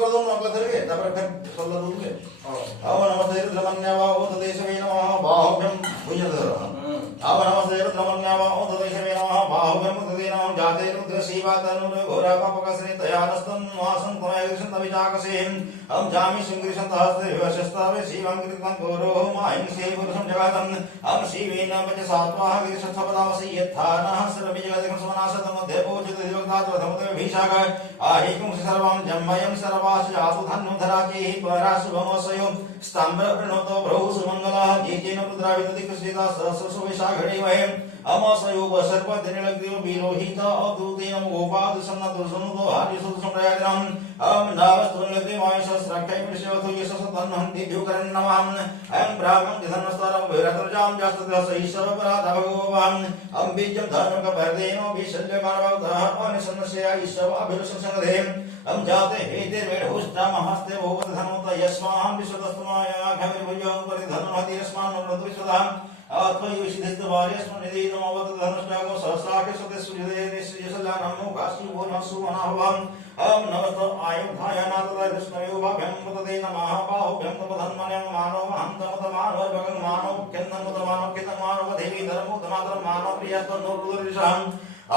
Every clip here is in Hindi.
कर दूं अगला धरके तापर फिर सोल्ला दूंगे अब नमस्ते रुद्रमन्यावा ओत देशवे नमः बाहुभ्यं भुजधर अब नमस्ते रुद्रमन्यावा ओत देशवे नमः बाहुभ्यं तदेनां जाते रुद्र शिवा तनुर घोरा पापकसने तयानस्तन वासं तमयकृष्ण तविचाकसे हम जामि सिंहकृष्ण सहस्ते विवशस्तावे शिवं कृतं घोरो माहिं से पुरुषं जगतं हम शिवेन पञ्च सात्वाः गिरिशत्थपदावसि यत्थानः सर्वविजगतिकं समनाशतं देवोचित देवतात् प्रथमते भीषाग आहिकुं सर्वं जम्मयं सर्वास जातु धन्वधराकेहि पराशुभमसयो स्तम्भ प्रणोतो भ्रौ सुमङ्गलः येजेन रुद्राविदति कृष्णिता सहस्रसु विशाखडे वयम् अमसयो सर्पदिनिलग्रियो विलोहित अदूतेन गोपाद सन्नदुसनुतो हारिसुसंप्रयादिनम् अम नावस्तुनिलग्रि वायुसहस्राख्यै विषयवतु यशसतन्हन्ति द्युकरन् नमः अयं ब्राह्मं दिधनस्तरं भैरतर्जां जास्तदसहि सर्वपराधभगवान् अं बीजं धनुकपर्देनो विशल्यमानवतः अनिसन्नस्या ईश्व अभिलषंसंगधे अं जाते हेतिर्वेढुष्टामहस्ते भूवत धनुत यस्माहं विश्वतस्तमाया घमिर्भुजं परिधनुहति यस्मान् नमृतु विश्वदाम् आत्मयुषिधिस्तवार्यस्मनिधीनमवत धनुष्टागो सहस्राख्य सतेषुजदे निश्चयसल्लानमो काशीवो नसु अनाभवम् अं नमस्त आयुधाय नातदाय कृष्णयो भाभ्यं पतते नमः बाहुभ्यं तपधन्मन्यं मानो महन्तमतमानवर्भगं मानो केन्दन्मतमानो केतमानो देवी धर्मोत्तमातरं मानो प्रियस्तन्नोरुदृशम्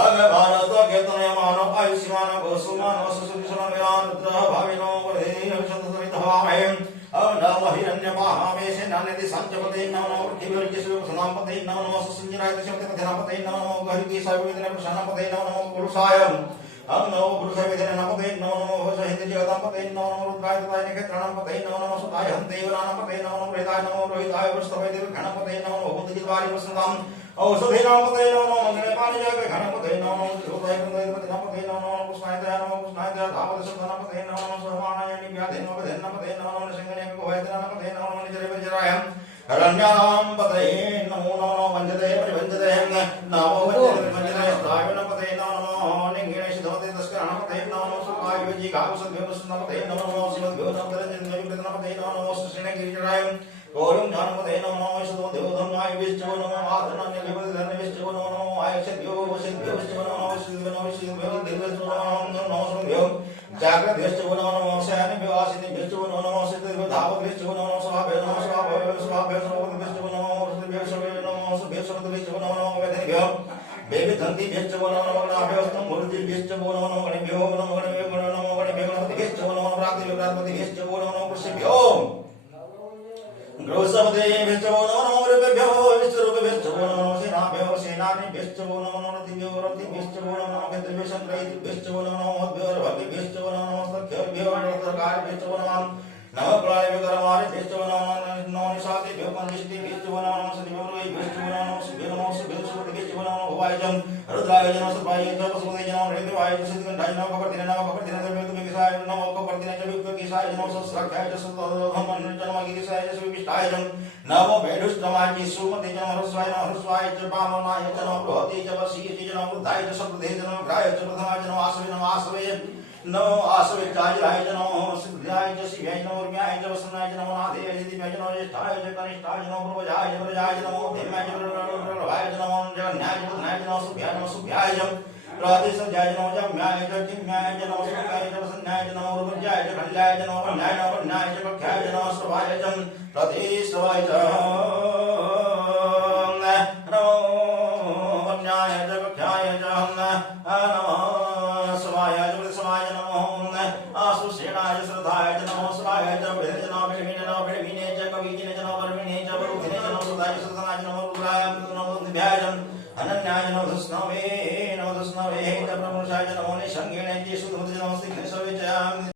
अगमानतो केतनय मानो आयुष्यमानो गोसुमानो सुसुविसमन्विरान् रुद्रः भाविनो वरेण विशन्तसमितभावयम् अं नमः हिरण्यपाहावेशे नान्यति सञ्चपते नमो पृथिवीर्यसुसनापते नमो सुसञ्जनाय दशमते नमो गहिकेशाविदने प्रशानपते नमो पुरुषाय अं नमो पुरुषाविदने नमते नमो भोजहितजगदपते नमो रुद्राय तदाय नक्षत्राणपते नमो सुताय हन्तेवरानपते नमो रोहिताय वृषभे दीर्घणपते नमो भूतजिद्वारि वसन्तम् औषधीनामपते नमो मङ्गले पाणिजय घणपते नमो ध्रुवताय कुन्दयपते नमपते नमो कृष्णाय धावदशनपते नमो सर्वाणाय निव्याधेनपते नमो सिंहने गोवैद्यनापते नमो निजरेवजराय हरण्यानां पते नमो नमो वञ्जते परिवञ्जते नमो वञ्जते स्थायनपते नमो निङ्गणेशधमते तस्करणपते नमो सुखाय विजिघावसद्भ्योस्नपते नमो शिवद्भ्यो नमते नमो सुश्रीणगिरिजराय गोलुं जानपते नमो विष्णु देवधर्माय विष्णु नमो आधनान्य विपदधर्म विष्णु नमो आयक्षद्भ्यो वशिद्भ्यो विष्णु नमो विष्णुभ्यो दिव्यस्नु नमो सुभ्यो जागृत विष्णु नमो शयनभ्यो आसिने विष्णु नमो सिद्धिभ्यो धावत विष्णु नमो स्वाभ्यो नमो स्वाभ्यो विष्णु नमो विष्णु नमो वेदभ्यो बेबिधन्ति विष्णु नमो नाभ्योस्तम मूर्ति विष्णु नमो गणभ्यो नमो गणभ्यो विष्णु नमो प्राप्ति विष्णु नमो कृष्णभ्यो ग्रोसपदे विष्णु नमो रूपेभ्यो विष्णुरूप विष्णु नमो सेनाभ्यो सेनानि विष्णु नमो रतिभ्यो रति विष्णु नमो खेतभ्यो संग्रहित विष्णु नमो मध्यो भवि विष्णु नमो सख्यभ्यो सरकार विष्णु नमो नवकुलाभ्यो करमारि विष्णु नमो निशातिभ्यो पंडिष्टि विष्णु नमो सदिभ्यो विष्णु नमो सुभ्यो नमो सुभ्यो सुभ्यो विष्णु नमो भवायजं रुद्राय नमो सुभाय नमो सुमते नमो हृदयाय सिद्धगंधाय नमो कपर्दिने नमो विसाय नमो कपर्दिने विसाय नमो सहस्राख्याय सतोधमन नमो गिरिसाय विष्टाय नमो भेडुष्टमाय सुमते नमो हृस्वाय च पामनाय च नमो बृहति च वसीय च नमो वृद्धाय च सप्तधे च नमो ग्राय च प्रथमाय च नमो आसवे नमो आसवेचाय च नमो सिद्धाय च शिवाय नमो उर्म्याय च वसनाय च नमो नाथाय च दिव्याय च नमो ज्येष्ठाय च कनिष्ठाय च नमो पूर्वजाय च प्रजाय च नमो धीमाय च प्रलवाय च नमो जगन्याय च बुधनाय च नमो शुभ्याय च प्रातिसंध्याय च नमो जम्याय च किम्याय च नमो सुखाय च वसन्याय च नमो रूपज्याय च खल्याय च नमो कन्याय च कख्याय च नमो श्रवाय च प्रतिश्रवाय च नमो कन्याय च कख्याय च नमो श्रवाय च प्रतिश्रवाय च नमो आसुसेनाय च श्रद्धाय च नमो श्राय च भेद च नमो भेडमीने च कवीजिने च नमो वर्मिणे च वरुधिने च नमो सुधाय च सदनाय च नमो रुद्राय नमो दिव्याय च अनन्याय नमो धस्नवे च प्रमुषाय च नमो निसंगिणे च सुधमते च नमो सिद्धेश्वरे च